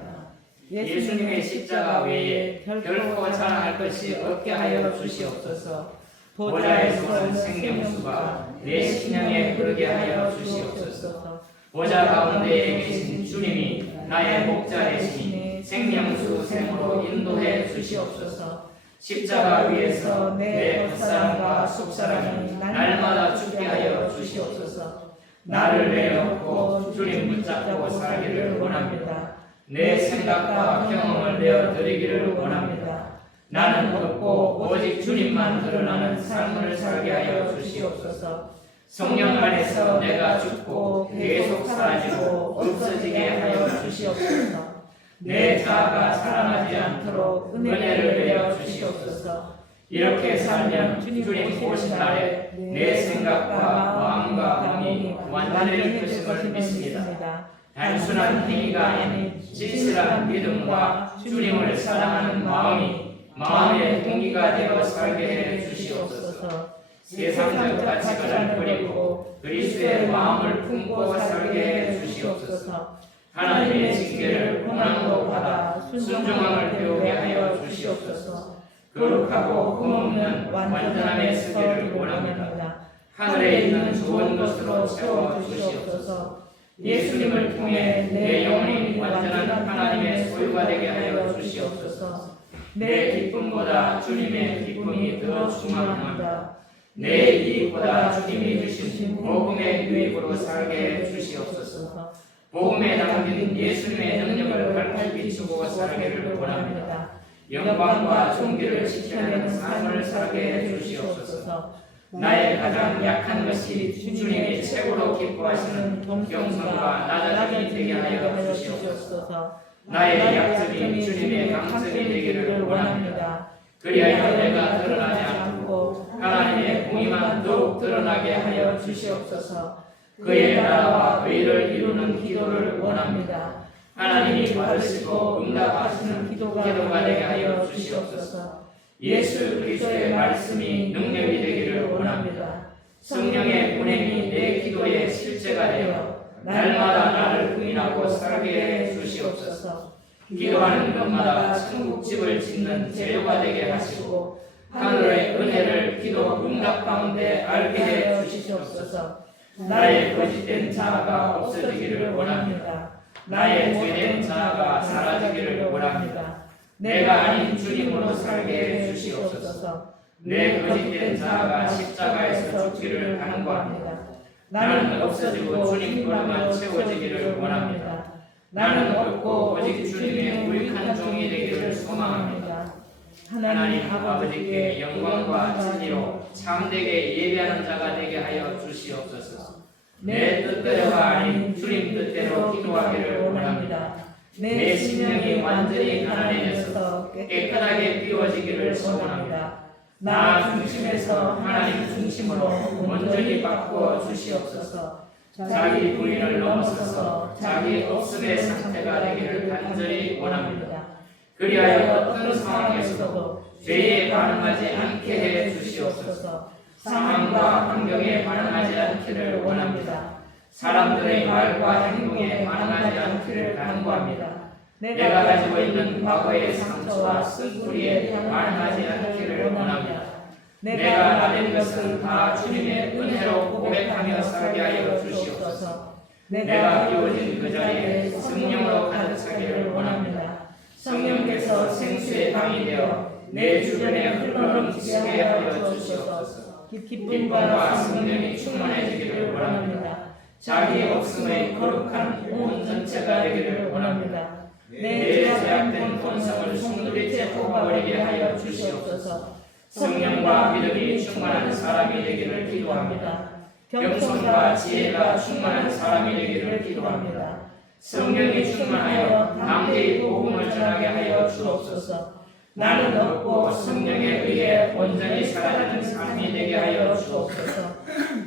예수님의 십자가 외에 결코 자랑할 것이 없게 하여 주시옵소서. 보좌에서 온 생명수가 내 심령에 흐르게 하여 주시옵소서. 보좌 가운데에 계신 주님이 나의 목자 되시니 생명수 샘으로 인도해 주시옵소서. 십자가 위에서 내 겉사람과 속사람이 날마다 죽게 하여 주시옵소서. 나를 내려놓고 주님 붙잡고 살기를 원합니다. 내 생각과 경험을 내어 드리기를 원합니다. 나는 없고 오직 주님만 드러나는 삶을 살게 하여 주시옵소서. 성령 안에서 내가 죽고 계속 사라지고 없어지게 하여 주시옵소서. 내 자아가 살아나지 않도록 은혜를 내려 주시옵소서. 이렇게 살면 주님 오신 날에 내 생각과 마음과 몸이 완전해질 것임을 믿습니다. 단순한 행위가 아닌 진실한 믿음과 주님을 사랑하는 마음의 동기가 되어 살게 해 주시옵소서. 세상적 가치관을 버리고 그리스도의 마음을 품고 살게 해 주시옵소서. 하나님의 징계를 고난으로 받아 순종함을 배우게 하여 주시옵소서. 거룩하고 흠없는 완전함의 세계를 원합니다. 하늘에 있는 좋은 것으로 채워 주시옵소서. 예수님을 통해 내 영혼이 완전한 하나님의 소유가 되게 하여 주시옵소서. 내 기쁨보다 주님의 기쁨이 더 중요합니다. 내 이익보다 주님이 주신 복음의 유익으로 살게 해 주시옵소서. 복음에 담긴 예수님의 능력을 밝히 비추고 살기를 원합니다. 영광과 존귀를 지켜내는 삶을 살게 해 주시옵소서. 나의 가장 약한 것이 주님이 최고로 기뻐하시는 겸손과 낮아짐이 되게 하여 주시옵소서. 나의 약점이 주님의 강점이 되기를 원합니다. 그리하여 내가 드러나지 않고 하나님의 공의만 더욱 드러나게 하여 주시옵소서. 그의 나라와 의를 이루는 기도를 원합니다. 하나님이 받으시고 응답하시는 기도가 되게 하여 주시옵소서. 예수 그리스도의 말씀이 능력이 되기를 원합니다. 성령의 운행이 내 기도의 실제가 되어 날마다 나를 부인하고 살게 해 주시옵소서. 기도하는 것마다 천국집을 짓는 재료가 되게 하시고 하늘의 은혜를 기도 응답 가운데 알게 해 주시옵소서. 나의 거짓된 자아가 없어지기를 원합니다. 나의 죄된 자아가 사라지기를 원합니다. 내가 아닌 주님으로 살게 해 주시옵소서. 내 거짓된 자아가 십자가에서 죽기를 간구합니다. 나는 없어지고 주님으로만 채워지기를 원합니다. 나는 없고 오직 주님의 유익한 종이 되기를 소망합니다. 하나님 아버지께 영광과 진리로 참되게 예배하는 자가 되게 하여 주시옵소서. 내 뜻대로가 아닌 주님 뜻대로 기도하기를 원합니다. 내 심령이 완전히 가난해져서 깨끗하게 비워지기를 소원합니다. 나 중심에서 하나님 중심으로 온전히 바꾸어 주시옵소서. 자기 부인을 넘어서서 자기 없음의 상태가 되기를 간절히 원합니다. 그리하여 어떤 상황에서도 죄에 반응하지 않게 해 주시옵소서. 상황과 환경에 반응하지 않기를 원합니다. 사람들의 말과 행동에 반응하지 않기를 간구합니다. 내가 가지고 있는 과거의 상처와 쓴뿌리에 반응하지 않기를 원합니다. 내가 나된 것은 다 주님의 은혜로 고백하며 살게 하여 주시옵소서. 내가 비워진 그 자리에 성령으로 가득 차기를 원합니다. 성령께서 생수의 강이 되어 내 주변에 흘러넘치게 하여 주시옵소서. 기쁨과 성령이 충만해지기를 원합니다. 자기 없음의 거룩한 온 전체가 되기를 원합니다. 내 제약된 본성을 송두리째 뽑아버리게 하여 주시옵소서. 성령과 믿음이 충만한 사람이 되기를 기도합니다. 겸손과 지혜가 충만한 사람이 되기를 기도합니다. 성령이 충만하여 남들이 복음을 전하게 하여 주옵소서. 나는 없고 성령에 의해 온전히 살아가는 삶이 되게 하여 주옵소서.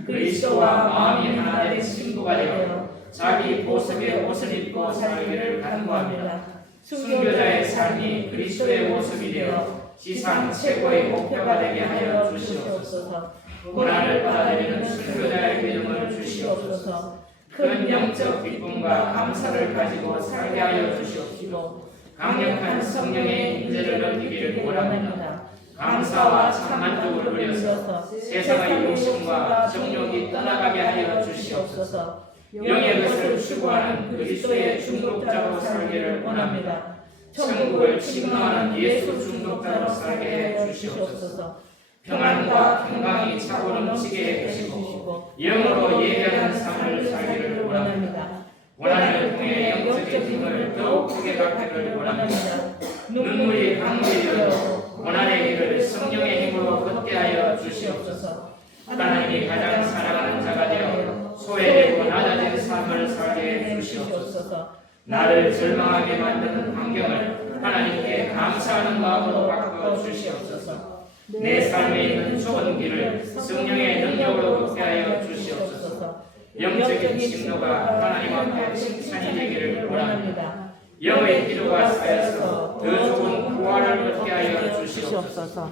그리스도와 마음이 하나 된 친구가 되어 자기 보석의 옷을 입고 살기를 간구합니다. 순교자의 삶이 그리스도의 모습이 되어 지상 최고의 목표가 되게 하여 주시옵소서. 고난을 받아들이는 순교자의 믿음을 주시옵소서. 큰 영적 기쁨과 감사를 가지고 살게 하여 주시옵시고 강력한 성령의 임재를 느끼기를 원합니다. 감사와 참만족을 누려서 세상의 욕심과 정욕이 떠나가게 하여 주시옵소서. 영의 것을 추구하는 그리스도의 중독자로 살기를 원합니다. 천국을 침노하는 예수 중독자로 살게 해 주시옵소서. 평안과 평강이 차고 넘치게 해 주시고 영으로 예배하는 삶을 살기를 원합니다. 고난을 통해 영적인 힘을 더욱 크게 갖기를 원합니다. 눈물이 강물이 되어 고난의 길을 성령의 힘으로 걷게 하여 주시옵소서. 하나님이 가장 사랑하는 자가 되어 소외되고 낮아진 삶을 살게 해 주시옵소서. 나를 절망하게 만드는 환경을 하나님께 감사하는 마음으로 바꾸어 주시옵소서. 내 삶에 있는 좁은 길을 성령의 능력으로 걷게 하여 주시옵소서. 영적인 진노가 하나님 앞에 칭찬이 되기를 원합니다. 영의 기도가 쌓여서 더 좋은 부활을 얻게 하여 주시옵소서.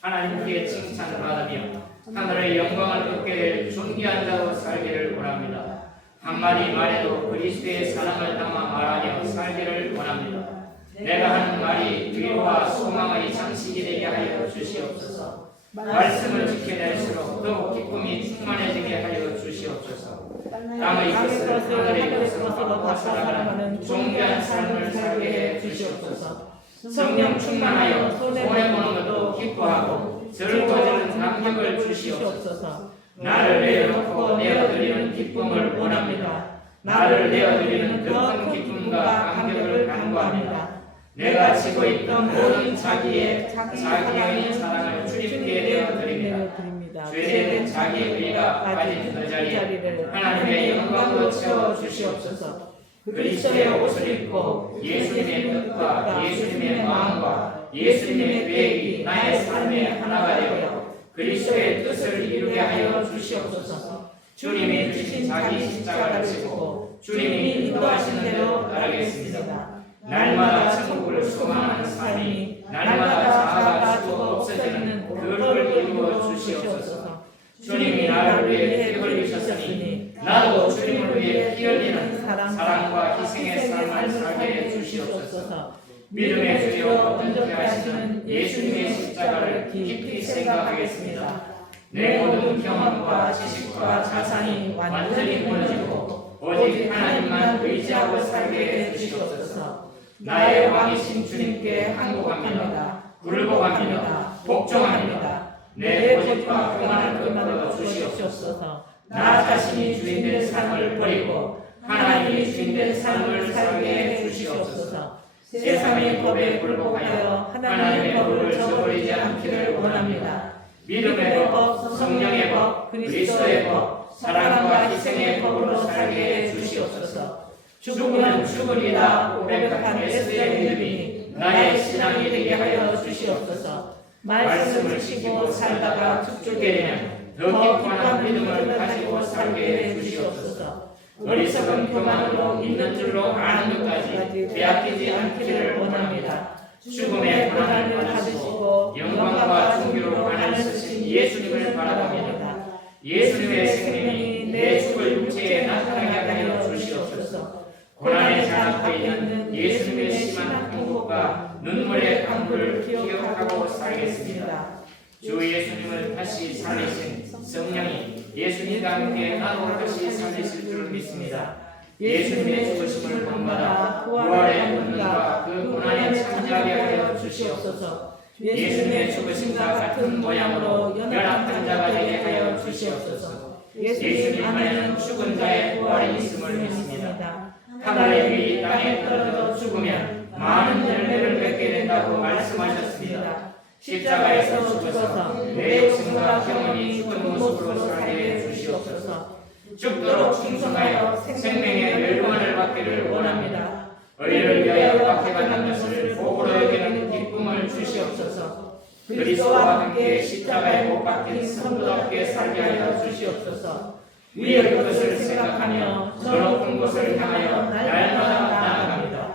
하나님께 칭찬받으며 하늘의 영광을 얻게 될 존귀한 자로 살기를 원합니다. 한마디 말해도 그리스도의 사랑을 담아 말하며 살기를 원합니다. 내가 하는 말이 위로와 소망의 장식이 되게 하여 주시옵소서. 말씀을 지켜낼수록 더욱 기쁨이 충만해지게 하여 주시옵소서. 땅의 것을 하늘의 것으로 바꿔 살아가는 존귀한 삶을 살게 해 주시옵소서. 성령 충만하여 손해보는 것도 기뻐하고 즐거워지는 감격을 주시옵소서. 나를 내어놓고 내어드리는 기쁨을 원합니다. 나를 내어드리는 더 큰 기쁨과 감격을 간구합니다. 내가 지고 있던 모든 자기의 사랑을 주님께 내어드립니다. 죄된 자기 의가 빠진 그 자리에 하나님의 영광으로 채워 주시옵소서. 그리스도의 옷을 입고 예수님의 뜻과 예수님의 마음과 예수님의 계획이 나의 삶의 하나가 되어 그리스도의 뜻을 이루게 하여 주시옵소서. 주님이 주신 자기 십자가를 지고 주님이 인도하시는 대로 따르겠습니다. 날마다 천국을 소망하는 삶이 날마다 자아가 죽어 없어지는 그걸 이루어 주시옵소서. 주님이 나를 위해 피 흘리셨으니 나도 주님을 위해 피 흘리는 사랑과 희생의 삶을 살게 해 주시옵소서. 믿음의 주여 온전케 하시는 예수님의 십자가를 깊이 생각하겠습니다. 내 모든 경험과 지식과 자산이 완전히 무너지고 오직 하나님만 의지하고 살게 해 주시옵소서. 나의 왕이신 주님께 항복합니다. 굴복합니다. 복종합니다. 내 고집과 교만을 끊어 주시옵소서. 나 자신이 주인된 삶을 버리고 하나님이 주인된 삶을 살게 해 주시옵소서. 세상의 법에 굴복하여 하나님의 법을 저버리지 않기를 원합니다. 믿음의 법, 성령의 법, 그리스도의 법, 사랑과 희생의 법으로 살게 해 주시옵소서. 죽으면 죽으리라 고백한 에스더의 믿음이 나의 신앙이 되게 하여 주시옵소서. 말씀을 지키고 살다가 죽게 되면 더 깊은 믿음을 가지고 살게 해 주시옵소서. 어리석은 교만으로 있는 줄로 아는 것까지 빼앗기지 않기를 원합니다. 죽음의 고난을 받으시고 영광과 존귀로 관을 쓰신 예수님을 바라봅니다. 예수님의 생명이 내 죽을 육체에 나타나게 하여 주시옵소서. 고난에 장악되어 있는 예수님의 심한 통곡과 눈물의 강물을 기억하고 살겠습니다. 주 예수님을 다시 살리신 성령이 예수님과 함께 나도 다시 살리실 줄 믿습니다. 예수님의 죽으심을 본받아 부활의 권능과 그 고난에 참여하게 하여 주시옵소서. 예수님의 죽으심과 같은 모양으로 연합한 자가 되게 하여 주시옵소서. 예수님 안에는 죽은 자의 부활이 있음을 믿습니다. 하늘의 빛이 땅에 떨어져 죽으면 많은 열매를 맺게 된다고 말씀하셨습니다. 십자가에서 죽어서 내 욕심과 경험이 죽은 모습으로 살게 해 주시옵소서. 죽도록 충성하여 생명의 멸관을 받기를 원합니다. 의를 위하여 박해받는 것을 복으로 여기는 기쁨을 주시옵소서. 그리스도와 함께 십자가에 못 박힌 성도답게 살게 하여 주시옵소서. 위의 것을 생각하며 저 높은 곳을 향하여 날마다 나아갑니다.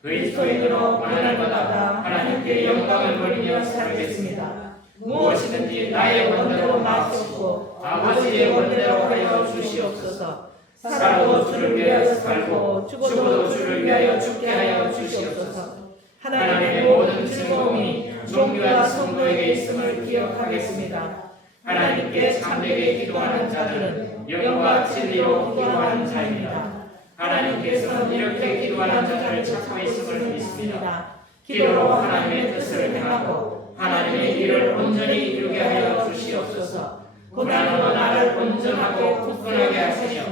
그리스도인으로 고난을 받아 하나님께 영광을 돌리며 살겠습니다. 무엇이든지 나의 원대로 마시고 아버지의 원대로 하여 주시옵소서. 살아도 주를 위하여 살고 죽어도 주를 위하여 죽게 하여 주시옵소서. 하나님의 모든 즐거움이 종교와 성도에게 있음을 기억하겠습니다. 하나님께 참되게 기도하는 자들은 영과 진리로 기도하는 자입니다. 하나님께서는 이렇게 기도하는 자를 찾고 있음을 믿습니다. 기도로 하나님의 뜻을 행하고 하나님의 일을 온전히 이루게 하여 주시옵소서. 고난으로 나를 온전하고 굳건하게 하시며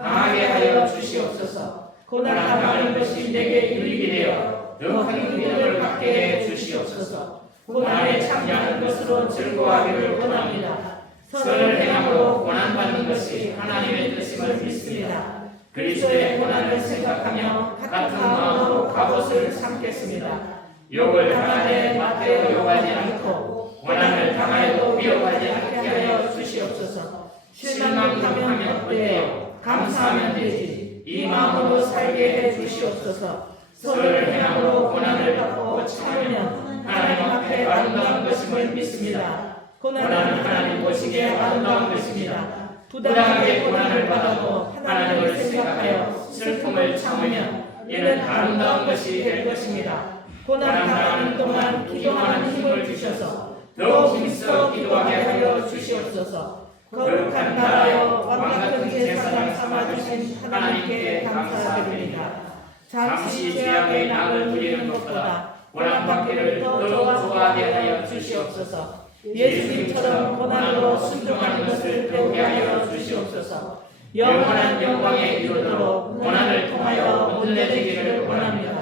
강하게 하여 주시옵소서. 고난당하는 것이 내게 유익이 되어 더 큰 믿음을 갖게 해 주시옵소서. 고난에 참여하는 것으로 즐거워하기를 원합니다. 선을 행함으로 고난받는 것이 하나님의 뜻임을 믿습니다. 그리스도의 고난을 생각하며 같은 마음으로 갑옷을 삼겠습니다. 욕을 당하되 맞대어 욕하지 않고 고난을 당하여도 미워하지 않게 하여 주시옵소서. 실망하면 어때요? 감사하면 되지. 이 마음으로 살게 해 주시옵소서. 선을 행함으로 고난을 받고 참으면 하나님 앞에 아름다운 것임을 믿습니다. 고난은 하나님 보시기에 아름다운 것입니다. 부당하게 고난을 받아도 하나님을 생각하여 슬픔을 참으면 이는 아름다운 것이 될 것입니다. 고난당하는 동안 기도하는 힘을 주셔서 더욱 힘써 기도하게 하여 주시옵소서. 거룩한 나라여 왕같은 제사장 삼아주신 하나님께 감사드립니다. 잠시 죄악의 낙을 누리는 것보다 고난받기를 더 좋아하게 하여 주시옵소서. 예수님처럼 고난으로 순종하는 것을 배우게 하여 주시옵소서. 영원한 영광에 이르도록 고난을 통하여 온전해지기를 원합니다.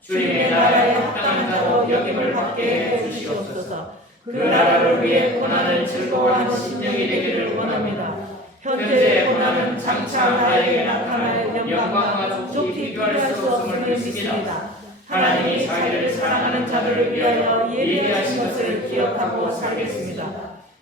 주님의 나라에 합당한 자로 여김을 받게 해 주시옵소서. 그 나라를 위해 고난을 즐거워하는 심령이 되기를 원합니다. 현재의 고난은 장차 나에게 나타날 영광과 좋게 비교할 수 없음을 믿습니다. 하나님이 자기를 사랑하는 자들을 위하여 예비하신 것을 기억하고 살겠습니다.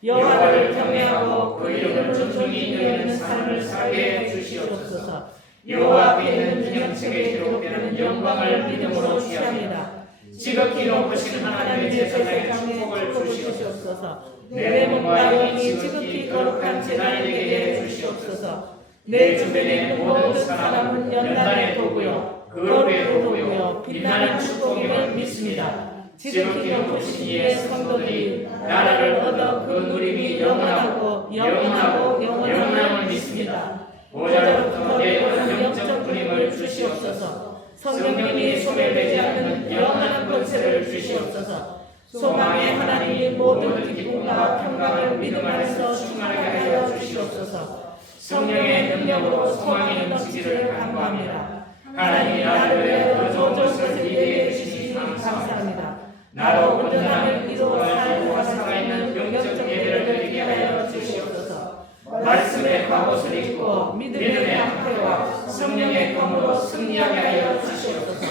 여호와를 경외하고 그 이름을 존중히 여기는 삶을 살게 해 주시옵소서. 여호와 앞에 있는 기념책에 기록되는 영광을 믿음으로 취합니다. 지극히 높으신 하나님의 제사장의 축복을 주시옵소서. 내 몸과 영이 지극히 거룩한 제단을 되게 해 주시옵소서. 내 주변의 모든 사람은 연단의 도구요 거룩의 도구요 빛나는 축복임을 믿습니다. 지극히 높으신 이의 성도들이 나라를 얻어 그 누림이 영원하고 영원함을 믿습니다. 보좌로부터 내려오는 영적 누림을 주시옵소서. 성령님이 소멸되지 않는 영원한 권세를 주시옵소서. 소망의 하나님이 모든 기쁨과 평강을 믿음 안에서 충만하게 하여 주시옵소서. 성령의 능력으로 소망이 넘치기를 간구합니다. 하나님이 나를 위해 그 좋은 것을 이루게 해주시니 감사합니다. 나로 온전함을 이루어 살고 살아있는 영적 예배를 드리게 하여 주시옵소서. 말씀의 갑옷을 입고 믿음의 방패와 성령의 검으로 승리하게 하여 주시옵소서.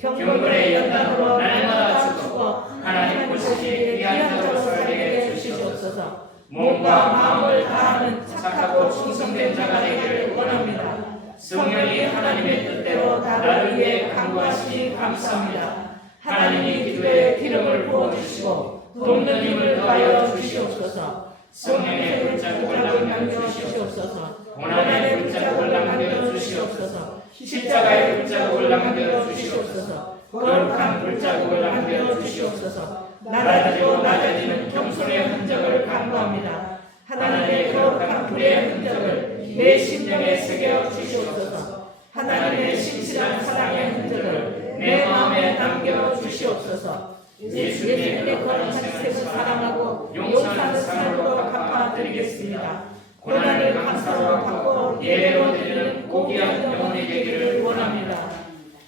경건의 연단으로 날마다 죽고 하나님 보시기에 귀한 자로 살게 해 주시옵소서. 몸과 마음을 다하는 착하고 충성된 자가 되기를 원합니다. 성령이 하나님의 뜻대로 나를 위해 간구하시니 감사합니다. 하나님이 기도에 기름을 부어주시고 돕는 힘을 더하여 주시옵소서. 성령의 불자국을 남겨주시옵소서. 고난의 불자국을 남겨주시옵소서. 십자가의 불자국을 남겨주시옵소서. 거룩한 불자국을 남겨주시옵소서. 낮아지고 낮아지는 겸손의 흔적을 간구합니다. 하나님의 거룩한 불의 흔적을 내 심령에 새겨 주시옵소서. 하나님의 신실한 사랑의 흔적을 내 마음에 남겨 주시옵소서. 예수님의 거룩한 생을 사랑하고 용서하는 삶으로 갚아드리겠습니다. 고난을 감사로 받고 예배로 드리는 고귀한 영혼이 되기를 원합니다.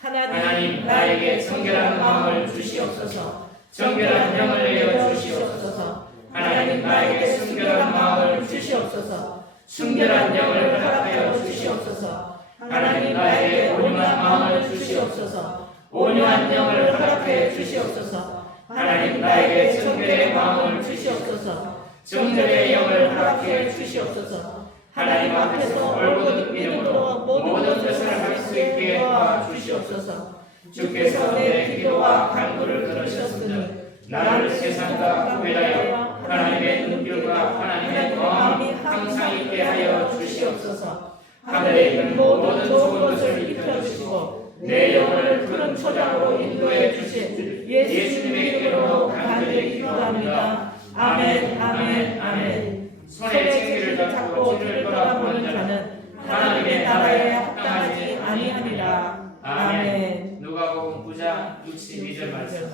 하나님 나에게 정결한 마음을 주시옵소서. 정결한 영을 내어 주시옵소서. 하나님 나에게 순결한 마음을 주시옵소서. 순결한 영을 허락하여 주시옵소서. 하나님 나에게 온유한 마음을 주시옵소서. 온유한 영을 허락하여 주시옵소서. 하나님 나에게 정결의 마음을 주시옵소서. 정결의 영을 허락하여 주시옵소서. 하나님 앞에서 올곧은 믿음으로 모든 것을 할 수 있게 도와주시옵소서. 주께서 내 기도와 간구를 들으셨으니 나를 세상과 구별하여 하나님의 눈길과 하나님의 마음이 항상 있게 하여 주시옵소서. 하늘에 있는 모든 좋은 것을 입혀주시고 내 영혼을 푸른 초장으로 인도해 주신 예수님의 이름으로 간절히 기도합니다. 아멘, 아멘, 아멘. 손에 책기를 잡고 뒤를 돌아보는 자는 하나님의 나라에 합당하지 아니하니라. 아멘. 누가복음 9장 62절 말씀.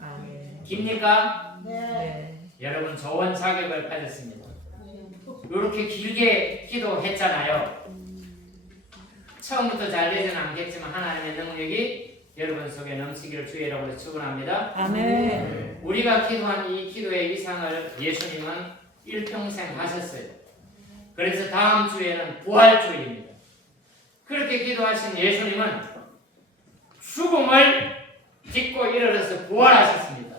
아멘. 깁니까? 네. 여러분 좋은 자격을 가졌습니다. 이렇게 길게 기도했잖아요. 처음부터 잘 되지는 않겠지만 하나님의 능력이 여러분 속에 넘치기를 주의 이름으로 축원합니다. 아멘. 우리가 기도한 이 기도의 이상을 예수님은 일평생 하셨어요. 그래서 다음 주에는 부활주일입니다. 그렇게 기도하신 예수님은 죽음을 딛고 일어나서 부활하셨습니다.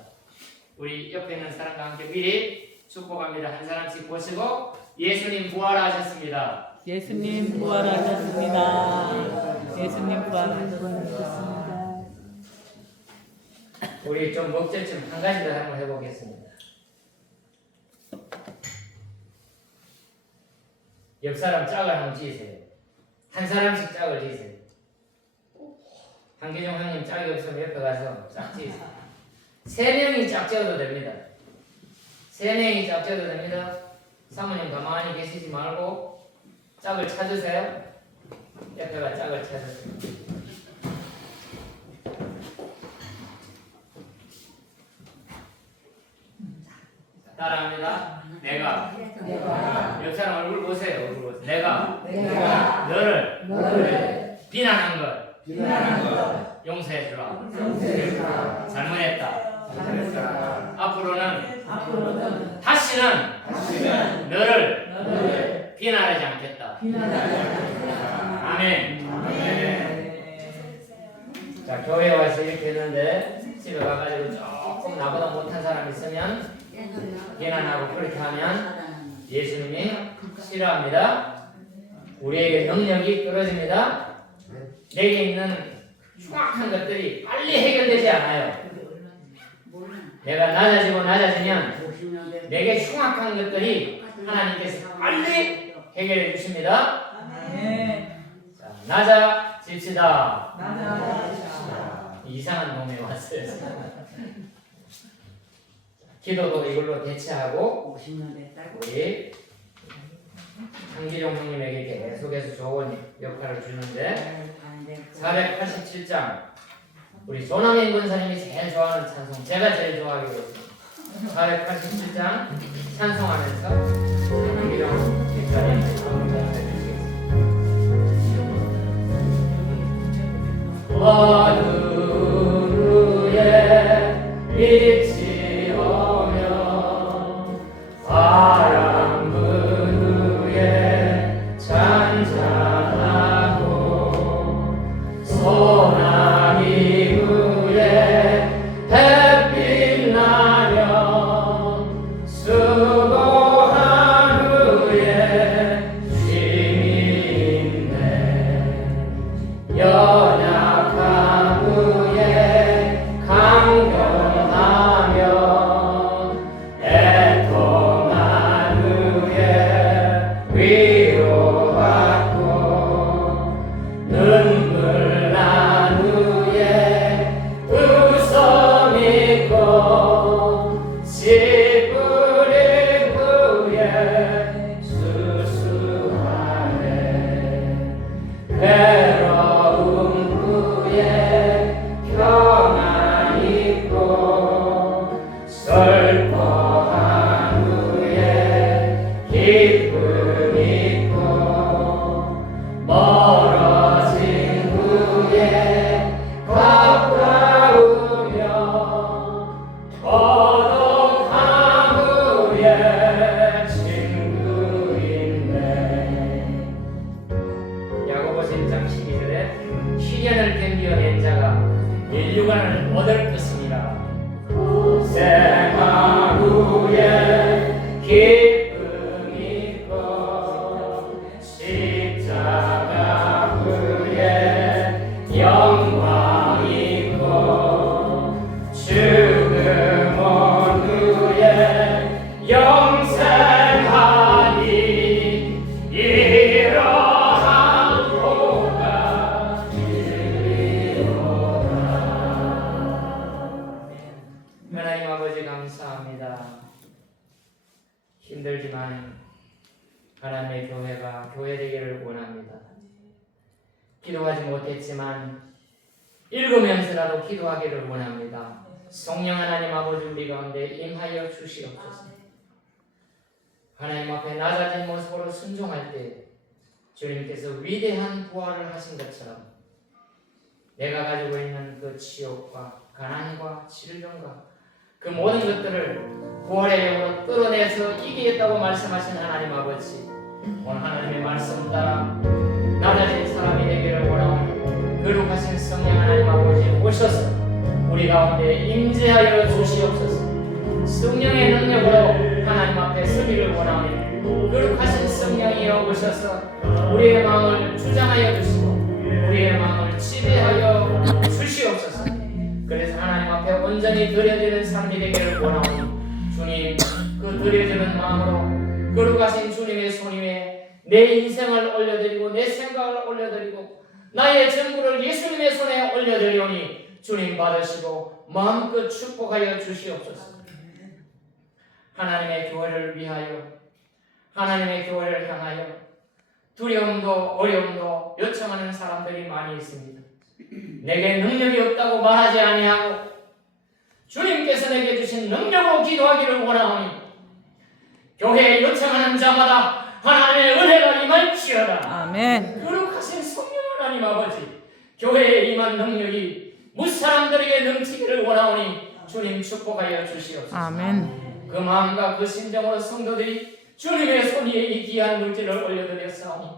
우리 옆에 있는 사람과 함께 미리 축복합니다. 한 사람씩 보시고 예수님 부활하셨습니다. 예수님 부활하셨습니다. 예수님 부활하셨습니다. 우리 좀 목절쯤 한 가지 더 한번 해보겠습니다. 옆 사람 짝을 한번 지으세요. 한 사람씩 짝을 지으세요. 한기종 형님 짝이 없으면 옆에 가서 짝 지으세요. 3명이 짝 지어도 됩니다. 3명이 짝 지어도 됩니다. 사모님 가만히 계시지 말고 짝을 찾으세요. 옆에가 짝을 찾으세요. 따라합니다. 내가 옆 사람 얼굴 보세요. 얼굴 보세요. 내가 너를 비난한 것 용서해 주라. 잘못했다. 앞으로는 다시는 너를 비난하지 않겠다. 아멘. 자, 교회 와서 이렇게 했는데 집에 가가지고 조금 나보다 못한 사람 있으면 비난하고 그렇게 하면 예수님이 싫어합니다. 우리에게 능력이 떨어집니다. 내게 있는 흉악한 것들이 빨리 해결되지 않아요. 내가 낮아지면 내게 흉악한 것들이 하나님께서 빨리 해결해 주십니다. 자, 낮아집시다. 이상한 놈이 왔어요. 기도도 이걸로 대체하고 우리 장기룡 형님에게 계속해서 좋은 역할을 주는데 487장 우리 조남인 권사님이 제일 좋아하는 찬송, 제가 제일 좋아하기로 했습니다. 487장 찬송하면서 장기룡 집사님 하루에 빛이 오면 바람 분 후에 잔잔하고 소나기 후에 햇빛 나면 수고한 후에 쉼이 있네. 연약한 후에 강건하며 애통한 후에 위로받고 눈물 난 후에 웃음 있고 씨 뿌린 후에 수수하네. 괴로움 후에 평안 있고 슬퍼한 후에 기쁨 있고 멀어진 후에 가까우며 고독한 후에 친구 있네. 야고보서 1장 12절에 시련을 견디어낸 자가 인류관을 얻을 것이니라. 고생한 후에 기쁨 있고 십자가 후에 영광 있고 죽음 온 후에 영생하니 이러한 복가 이리로다. 하나님 아버지 감사합니다. 힘들지만 하나님의 교회가 교회되기를 원합니다. 기도하지 못했지만 읽으면서라도 기도하기를 원합니다. 성령 하나님 아버지 우리 가운데 임하여 주시옵소서. 하나님 앞에 낮아진 모습으로 순종할 때 주님께서 위대한 부활을 하신 것처럼 내가 가지고 있는 그 치욕과 가난과 질병과 그 모든 것들을 부활의 영으로 뚫어내서 이기겠다고 말씀하신 하나님 아버지, 오늘 하나님의 말씀 따라 낮아진 사람이 되기를 원하오니 거룩하신 성령 하나님 아버지 오셔서 우리 가운데 임재하여 주시옵소서. 성령의 능력으로 하나님 앞에 서기를 원하오니 거룩하신 성령이여 오셔서 우리의 마음을 주장하여 주시고 우리의 마음을 지배하여 주시옵소서. 그래서 하나님 앞에 온전히 드려지는 삶이 되기를 원하오니 주님, 그 드려지는 마음으로 거룩하신 주님의 손 위에 내 인생을 올려드리고 내 생각을 올려드리고 나의 전부를 예수님의 손에 올려드리오니 주님 받으시고 마음껏 축복하여 주시옵소서. 하나님의 교회를 위하여, 하나님의 교회를 향하여 두려움도 어려움도 요청하는 사람들이 많이 있습니다. 내게 능력이 없다고 말하지 아니하고 주님께서 내게 주신 능력으로 기도하기를 원하오니 교회에 요청하는 자마다 하나님의 은혜가 임할지어다. 아멘. 거룩하신 성령 하나님 아버지, 교회에 임한 능력이 무사람들에게 넘치기를 원하오니 주님 축복하여 주시옵소서. 아멘. 그 마음과 그 심정으로 성도들이 주님의 손 위에 이 귀한 물질을 올려드렸사오니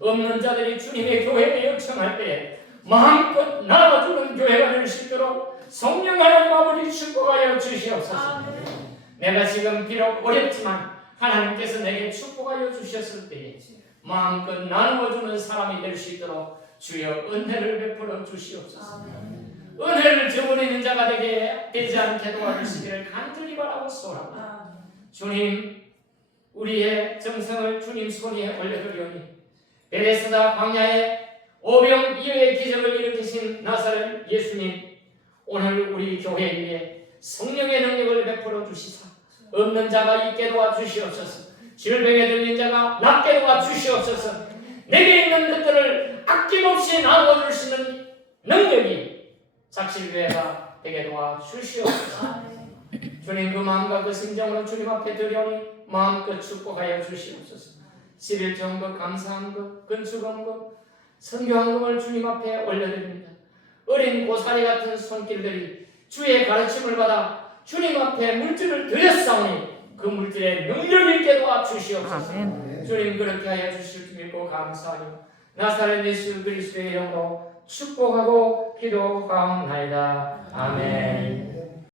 없는 자들이 주님의 교회에 요청할 때 마음껏 나눠주는 교회가 될 수 있도록 성령 하나님 아버지 축복하여 주시옵소서. 내가 지금 비록 어렵지만 하나님께서 내게 축복하여 주셨을 때에 마음껏 나누어주는 사람이 될 수 있도록 주여 은혜를 베풀어 주시옵소서. 은혜를 저버리는 자가 되지 않게 도와주시기를 간절히 바라고 소원합니다. 주님, 우리의 정성을 주님 손에 올려드리오니 베데스다 광야에 오병이어의 기적을 일으키신 나사렛 예수님, 오늘 우리 교회 위에 성령의 능력을 베풀어 주시사 없는 자가 있게 도와주시옵소서. 질병에 들린 자가 낫게 도와주시옵소서. 내게 있는 것들을 아낌없이 나눠줄 수 있는 능력이 작실교회가 되게 도와주시옵소서. 주님, 그 마음과 그 심정으로 주님 앞에 드려오니 마음껏 축복하여 주시옵소서. 11정금 감사한금 건축원금 선교한금을 주님 앞에 올려드립니다. 어린 고사리 같은 손길들이 주의 가르침을 받아 주님 앞에 물질을 드렸사오니 그 물질에 능력 있게 도와주시옵소서. 주님, 그렇게 하여 주실 줄 믿고 감사하며 나사렛 예수 그리스도의 이름으로 축복하고 기도하옵나이다. 아멘.